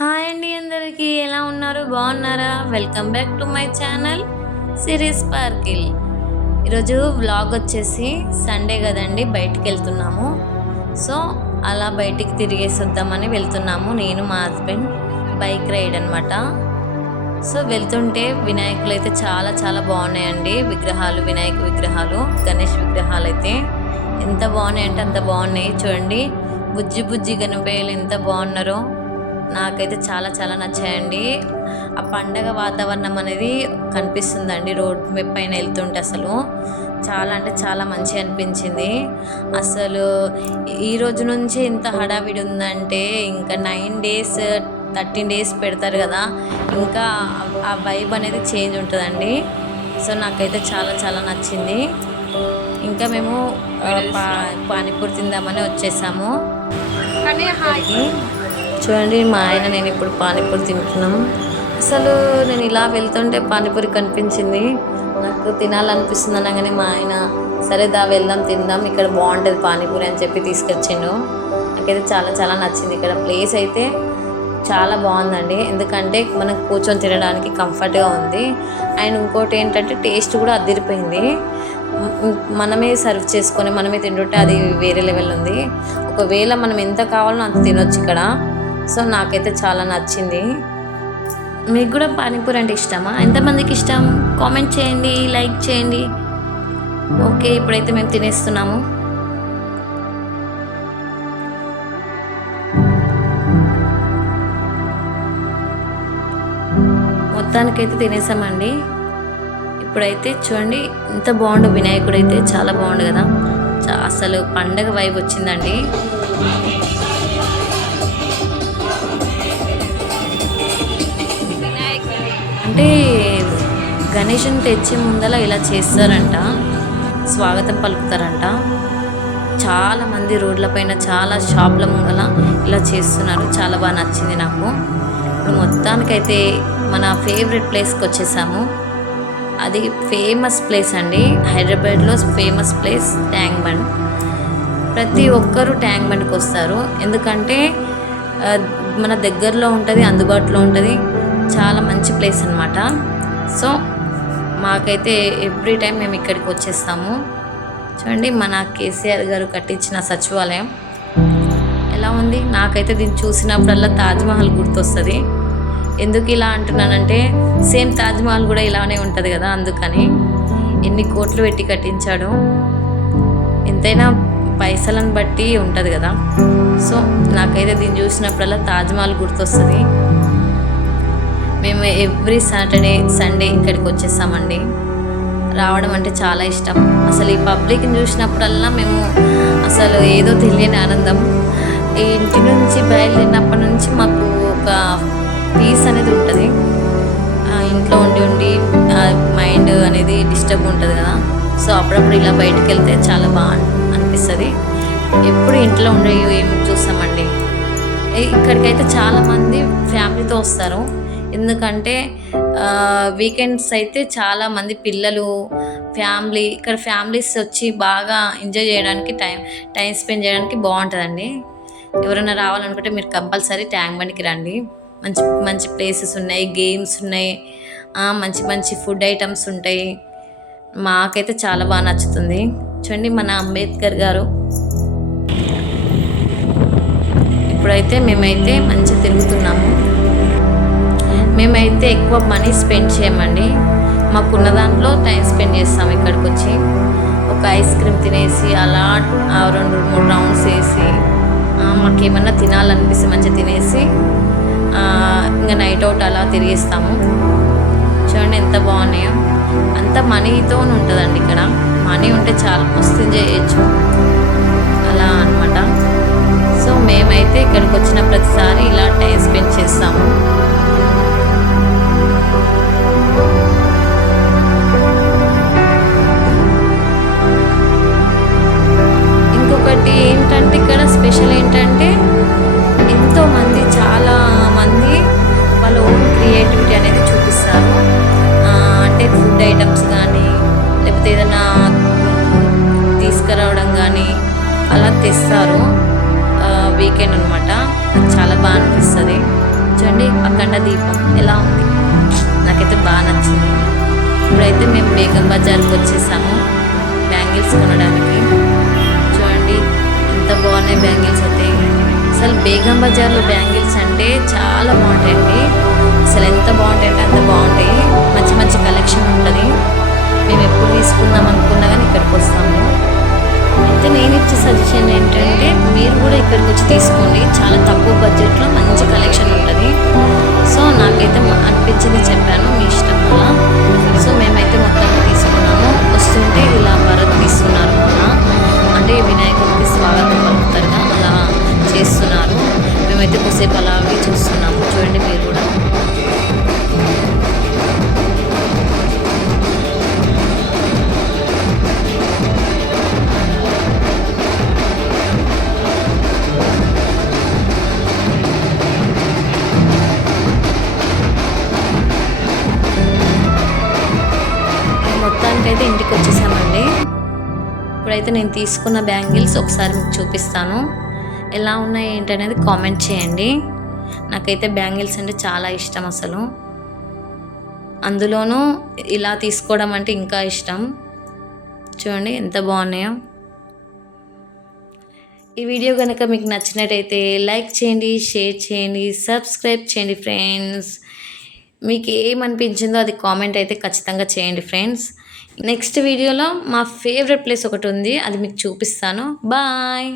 Hi అండి అందరికీ ఎలా ఉన్నారు? బాగున్నారా? Welcome back to my channel series పార్కిల్ ఈరోజు వ్లాగ్ వచ్చేసి సండే కదండి బయటికి వెళ్తున్నాము. సో అలా బయటికి తిరిగేసి వద్దామని వెళ్తున్నాము. నేను మా హస్బెండ్ బైక్ రైడ్ అనమాట సో వెళ్తుంటే వినాయకులు అయితే చాలా చాలా బాగున్నాయండి. విగ్రహాలు వినాయక విగ్రహాలు గణేష్ విగ్రహాలు అయితే ఎంత బాగున్నాయంటే అంత బాగున్నాయి. చూడండి బుజ్జి బుజ్జి గణపేయలు ఎంత బాగున్నారో. నాకైతే చాలా చాలా నచ్చాయండి. ఆ పండగ వాతావరణం అనేది కనిపిస్తుందండి రోడ్ పైన వెళ్తుంటే అసలు. చాలా అంటే చాలా మంచి అనిపించింది. అసలు ఈ రోజు నుంచి ఇంత హడావిడి ఉందంటే ఇంకా నైన్ డేస్ థర్టీన్ డేస్ పెడతారు కదా ఇంకా ఆ వైబ్ అనేది చేంజ్ ఉంటుందండి. సో నాకైతే చాలా చాలా నచ్చింది. ఇంకా మేము పానీపూరి తిందామని వచ్చేసాము. ఇక్కడికి. చూడండి మా ఆయన నేను ఇప్పుడు పానీపూరి తింటున్నాం. అసలు నేను ఇలా వెళ్తుంటే పానీపూరి కనిపించింది. నాకు తినాలనిపిస్తుంది అనగానే మా ఆయన సరే దా వెళ్దాం తిందాం ఇక్కడ బాగుంటుంది పానీపూరి అని చెప్పి తీసుకొచ్చిండు. నాకైతే చాలా చాలా నచ్చింది. ఇక్కడ ప్లేస్ అయితే చాలా బాగుందండి. ఎందుకంటే మనం కూర్చొని తినడానికి కంఫర్ట్గా ఉంది. అండ్ ఇంకోటి ఏంటంటే టేస్ట్ కూడా అదిరిపోయింది. మనమే సర్వ్ చేసుకొని మనమే తింటుంటే అది వేరే లెవెల్ ఉంది. ఒకవేళ మనం ఎంత కావాలో అంత తినొచ్చు ఇక్కడ. సో నాకైతే చాలా నచ్చింది. మీకు కూడా పానీపూరి అంటే ఇష్టమా? ఎంతమందికి ఇష్టం? కామెంట్ చేయండి లైక్ చేయండి. ఓకే ఇప్పుడైతే మేము తినేస్తున్నాము. మొత్తానికైతే తినేసామండి. ఇప్పుడైతే చూడండి ఎంత బాగుండు వినాయకుడు అయితే చాలా బాగుండు కదా. చా- అసలు పండగ వైబ్ వచ్చిందండి. అంటే గణేషుని తెచ్చే ముందల ఇలా చేస్తారంట. స్వాగతం పలుకుతారంట. చాలా మంది రోడ్లపైన చాలా షాప్ల ముంగల ఇలా చేస్తున్నారు. చాలా బాగా నచ్చింది నాకు. ఇప్పుడు మొత్తానికైతే మన ఫేవరెట్ ప్లేస్కి వచ్చేసాము. అది ఫేమస్ ప్లేస్ అండి. హైదరాబాద్లో ఫేమస్ ప్లేస్ ట్యాంక్ బండ్. ప్రతి ఒక్కరూ ట్యాంక్ బండ్కి వస్తారు. ఎందుకంటే మన దగ్గరలో ఉంటుంది అందుబాటులో ఉంటుంది. చాలా మంచి ప్లేస్ అనమాట సో మాకైతే ఎవ్రీ టైం మేము ఇక్కడికి వచ్చేస్తాము. చూడండి మన కేసీఆర్ గారు కట్టించిన సచివాలయం. ఎలా ఉంది? నాకైతే దీన్ని చూసినప్పుడల్లా తాజ్మహల్ గుర్తొస్తుంది. ఎందుకు ఇలా అంటున్నానంటే సేమ్ తాజ్మహల్ కూడా ఇలానే ఉంటుంది కదా అందుకని. ఎన్ని కోట్లు పెట్టి కట్టించాడు. ఎంతైనా పైసలను బట్టి ఉంటుంది కదా. సో నాకైతే దీన్ని చూసినప్పుడల్లా తాజ్మహల్ గుర్తొస్తుంది. మేము ఎవ్రీ సాటర్డే సండే ఇక్కడికి వచ్చేస్తామండి రావడం అంటే చాలా ఇష్టం. అసలు ఈ పబ్లిక్ని చూసినప్పుడల్లా మేము అసలు ఏదో తెలియని ఆనందం. ఈ ఇంటి నుంచి బయలుదేరినప్పటి నుంచి మాకు ఒక పీస్ అనేది ఉంటుంది. ఆ ఇంట్లో ఉండి ఉండి మైండ్ అనేది డిస్టర్బ్ ఉంటుంది కదా. సో అప్పుడప్పుడు ఇలా బయటకు వెళ్తే చాలా బాగా అనిపిస్తుంది. ఎప్పుడు ఇంట్లో ఉండే ఏం చూస్తామండి. ఇక్కడికైతే చాలామంది ఫ్యామిలీతో వస్తారు. ఎందుకంటే వీకెండ్స్ అయితే చాలామంది పిల్లలు ఫ్యామిలీ ఇక్కడ ఫ్యామిలీస్ వచ్చి బాగా ఎంజాయ్ చేయడానికి టైం టైం స్పెండ్ చేయడానికి బాగుంటుందండి. ఎవరైనా రావాలనుకుంటే మీరు కంపల్సరీ ట్యాంక్ బండికి రండి. మంచి మంచి ప్లేసెస్ ఉన్నాయి గేమ్స్ ఉన్నాయి మంచి మంచి ఫుడ్ ఐటమ్స్ ఉంటాయి. మాకైతే చాలా బాగా నచ్చుతుంది. చూడండి మన అంబేద్కర్ గారు. ఇప్పుడైతే మేమైతే మంచిగా తిరుగుతున్నాము. మేమైతే ఎక్కువ మనీ స్పెండ్ చేయమండి. మాకున్న దాంట్లో టైం స్పెండ్ చేస్తాం ఇక్కడికి వచ్చి ఒక ఐస్ క్రీమ్ తినేసి అలా రెండు మూడు రౌండ్స్ వేసి మాకేమన్నా తినాలనిపిస్తే మంచిగా తినేసి ఇంకా నైట్ అవుట్ అలా తిరిగిస్తాము. చూడండి ఎంత బాగున్నాయో. అంత మనీతో ఉంటుందండి ఇక్కడ. మనీ ఉంటే చాలా మస్తు చేయొచ్చు. అలా అన్నమాట. సో మేమైతే ఇక్కడికి వచ్చిన ప్రతిసారి ఇలా టైం స్పెండ్ చేస్తాము. అనిపిస్తుంది. చూడండి అఖండ దీపం ఎలా ఉంది. నాకైతే బాగా నచ్చింది. ఇప్పుడైతే మేము బేగం బజార్కి వచ్చేసాము. బ్యాంగిల్స్ కొనడానికి. చూడండి ఎంత బాగున్నాయి బ్యాంగిల్స్ అయితే. అసలు బేగం బజార్లో బ్యాంగిల్స్ అంటే చాలా బాగుంటాయండి. అసలు ఎంత బాగుంటాయంటే అంత బాగుంటాయి. మంచి మంచి కలెక్షన్ ఉంటుంది. మేము ఎప్పుడు తీసుకుందాం అనుకున్నా కానీ ఇక్కడికి వస్తాము. అయితే నేను ఇచ్చే సజెషన్ ఏంటంటే మీరు కూడా ఇక్కడికి వచ్చి తీసుకోండి. చాలా తక్కువ బడ్జెట్లో మంచి కలెక్షన్ ఉంటుంది. సో నాకైతే అనిపించింది చెప్పాను మీ ఇష్టం వల్ల. సో మేమైతే మొత్తాన్ని తీసుకున్నాము. వస్తుంటే ఇలా భరత్ తీస్తున్నారు మొన్న అంటే వినాయకుడికి స్వాగతం పలుకుతారుగా అలా చేస్తున్నారు. మేమైతే కొద్దిసేపు అలాగే చూస్తున్నాము. చూడండి మీరు కూడా. ఇంటికి వచ్చేసామండి ఇప్పుడైతే నేను తీసుకున్న బ్యాంగిల్స్ ఒకసారి మీకు చూపిస్తాను. ఎలా ఉన్నాయి ఏంటనేది కామెంట్ చేయండి. నాకైతే బ్యాంగిల్స్ అంటే చాలా ఇష్టం అసలు. అందులోనూ ఇలా తీసుకోవడం అంటే ఇంకా ఇష్టం. చూడండి ఎంత బాగున్నాయో. ఈ వీడియో కనుక మీకు నచ్చినట్టయితే లైక్ చేయండి షేర్ చేయండి సబ్స్క్రైబ్ చేయండి ఫ్రెండ్స్. మీకు ఏమనిపించిందో అది కామెంట్ అయితే ఖచ్చితంగా చేయండి ఫ్రెండ్స్ నెక్స్ట్ వీడియోలో మా ఫేవరెట్ ప్లేస్ ఒకటి ఉంది అది మీకు చూపిస్తాను. బాయ్